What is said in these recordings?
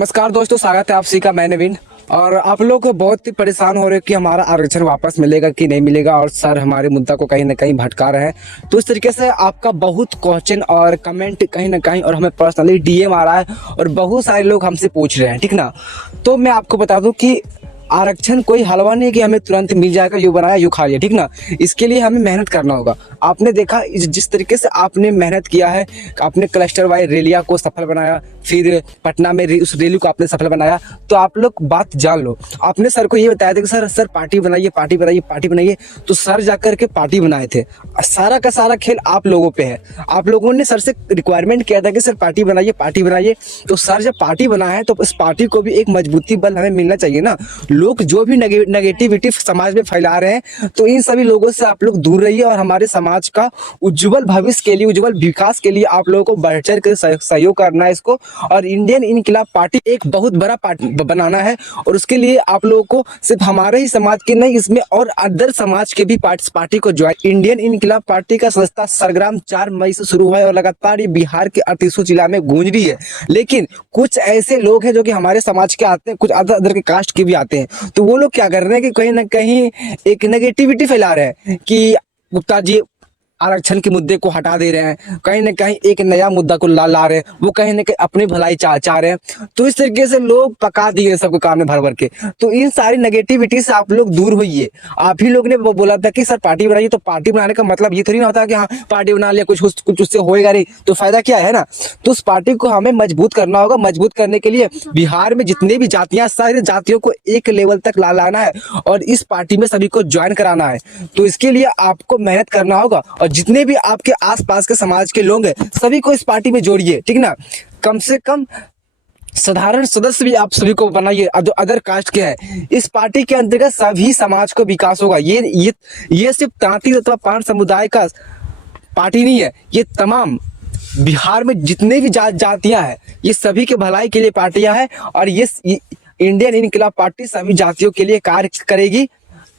नमस्कार दोस्तों, स्वागत है आप सभी का। मैं नवीन और आप लोग बहुत ही परेशान हो रहे हो कि हमारा आरक्षण वापस मिलेगा कि नहीं मिलेगा, और सर हमारे मुद्दा को कहीं ना कहीं भटका रहे हैं। तो इस तरीके से आपका बहुत क्वेश्चन और कमेंट कहीं ना कहीं और हमें पर्सनली डीएम आ रहा है और बहुत सारे लोग हमसे पूछ रहे हैं, ठीक ना। तो मैं आपको बता दूं कि आरक्षण कोई हलवा नहीं कि हमें तुरंत मिल जाएगा, यूँ बनाया यूँ खा लिया, ठीक ना। इसके लिए हमें मेहनत करना होगा। आपने देखा जिस तरीके से आपने मेहनत किया है, आपने क्लस्टर वाइज रैलिया को सफल बनाया, फिर पटना में उस रैली को आपने सफल बनाया। तो आप लोग बात जान लो, आपने सर को ये बताया था कि सर पार्टी बनाइए, पार्टी बनाइए, पार्टी बनाइए। तो सर जाकर के पार्टी बनाए थे। सारा का सारा खेल आप लोगों पे है। आप लोगों ने सर से रिक्वायरमेंट किया था कि सर पार्टी बनाइए, पार्टी बनाइए। तो सर जब पार्टी बनाए हैं तो इस पार्टी को भी एक मजबूती बल हमें मिलना चाहिए ना। लोग जो भी नेगेटिविटी समाज में फैला रहे हैं, तो इन सभी लोगों से आप लोग दूर रहिए और हमारे समाज का उज्जवल भविष्य के लिए, उज्जवल विकास के लिए आप लोगों को बढ़ चढ़ कर सहयोग करना है इसको। और इंडियन इनकलाब पार्टी एक बहुत बड़ा पार्टी बनाना है, और उसके लिए आप लोगों को सिर्फ हमारे ही समाज के नहीं, इसमें और अदर समाज के भी पार्टी को ज्वाइन। इंडियन इनकलाब पार्टी का संस्था सरगर्म 4 मई से शुरू हुआ है और लगातार ये बिहार के 38 जिला में गूंज रही है। लेकिन कुछ ऐसे लोग हैं जो कि हमारे समाज के आते हैं, कुछ अदर के कास्ट के भी आते हैं। तो वो लोग क्या कर रहे हैं कि कहीं ना कहीं एक नेगेटिविटी फैला रहे हैं कि गुप्ता जी आरक्षण के मुद्दे को हटा दे रहे हैं, कहीं ना कहीं एक नया मुद्दा को ला रहे हैं, वो कहीं ना कहीं अपनी भलाई चाह रहे हैं। तो इस तरीके से लोग पका दिए सबको काम में भर भर के। तो इन सारी नेगेटिविटी से आप लोग दूर होइए। आप ही लोग ने बोला था कि सर पार्टी बनाइए, तो पार्टी बनाने का मतलब ये थोड़ी ना होता कि हाँ पार्टी बना लिया कुछ उससे होएगा नहीं, तो फायदा क्या है ना। तो उस पार्टी को हमें मजबूत करना होगा। मजबूत करने के लिए बिहार में जितने भी जातियां, सारी जातियों को एक लेवल तक लाना है और इस पार्टी में सभी को ज्वाइन कराना है। तो इसके लिए आपको मेहनत करना होगा, और जितने भी आपके आसपास के समाज के लोग हैं सभी को इस पार्टी में जोड़िए, ठीक ना। कम से कम साधारण सदस्य भी आप सभी को बनाइए, अदर कास्ट के है। इस पार्टी के अंतर्गत सभी समाज को विकास होगा। ये सिर्फ तांती अथवा पान समुदाय का पार्टी नहीं है, ये तमाम बिहार में जितने भी जातियां हैं, ये सभी के भलाई के लिए पार्टियां हैं। और ये इंडियन इनकलाब पार्टी सभी जातियों के लिए कार्य करेगी।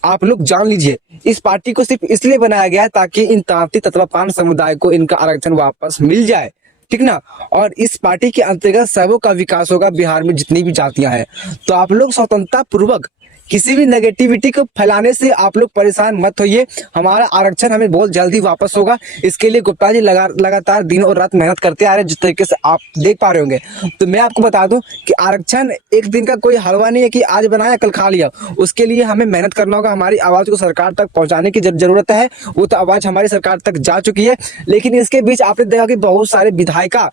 आप लोग जान लीजिए, इस पार्टी को सिर्फ इसलिए बनाया गया है ताकि इन तांती तत्व पान समुदाय को इनका आरक्षण वापस मिल जाए, ठीक ना। और इस पार्टी के अंतर्गत सबों का विकास होगा बिहार में जितनी भी जातियां हैं। तो आप लोग स्वतंत्रता पूर्वक किसी भी नेगेटिविटी को फैलाने से आप लोग परेशान मत होइए। हमारा आरक्षण हमें बहुत जल्दी वापस होगा। इसके लिए गुप्ता जी लगातार दिन और रात मेहनत करते आ रहे हैं, जिस तरीके से आप देख पा रहे होंगे। तो मैं आपको बता दूं कि आरक्षण एक दिन का कोई हलवा नहीं है कि आज बनाया कल खा लिया। उसके लिए हमें मेहनत करना होगा। हमारी आवाज को सरकार तक पहुंचाने की जरूरत है। वो तो आवाज हमारी सरकार तक जा चुकी है, लेकिन इसके बीच आपने देखा कि बहुत सारे विधायिका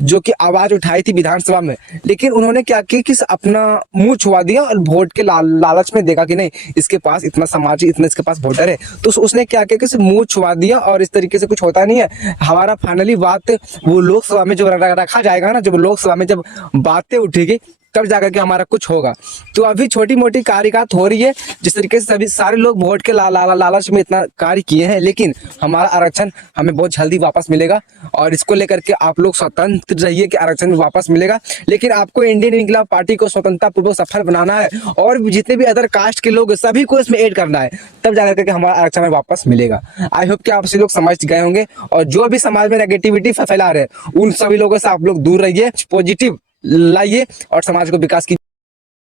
जो कि आवाज उठाई थी विधानसभा में, लेकिन उन्होंने क्या किया कि अपना मुंह छुआ दिया और वोट के लालच में देखा कि नहीं इसके पास इतना समाज, इतना इसके पास वोटर है, तो उसने क्या किया कि मुंह छुआ दिया। और इस तरीके से कुछ होता नहीं है। हमारा फाइनली बात वो लोकसभा में जब रखा जाएगा ना, जब लोकसभा में जब बातें उठेगी तब जाकर के हमारा कुछ होगा। तो अभी छोटी मोटी कार्यकात हो रही है, जिस तरीके से सभी सारे लोग वोट के लालच में इतना कार्य किए हैं, लेकिन हमारा आरक्षण हमें बहुत जल्दी वापस मिलेगा। और इसको लेकर के आप लोग स्वतंत्र रहिए कि आरक्षण वापस मिलेगा। लेकिन आपको इंडियन इनकलाब पार्टी को स्वतंत्रता पूर्वक सफल बनाना है, और जितने भी अदर कास्ट के लोग सभी को इसमें ऐड करना है, तब जाकर के हमारा आरक्षण वापस मिलेगा। आई होप कि आप सभी लोग समझ गए होंगे। और जो भी समाज में नेगेटिविटी फैला रहे हैं उन सभी लोगों से आप लोग दूर रहिए, पॉजिटिव लाइए और समाज को विकास की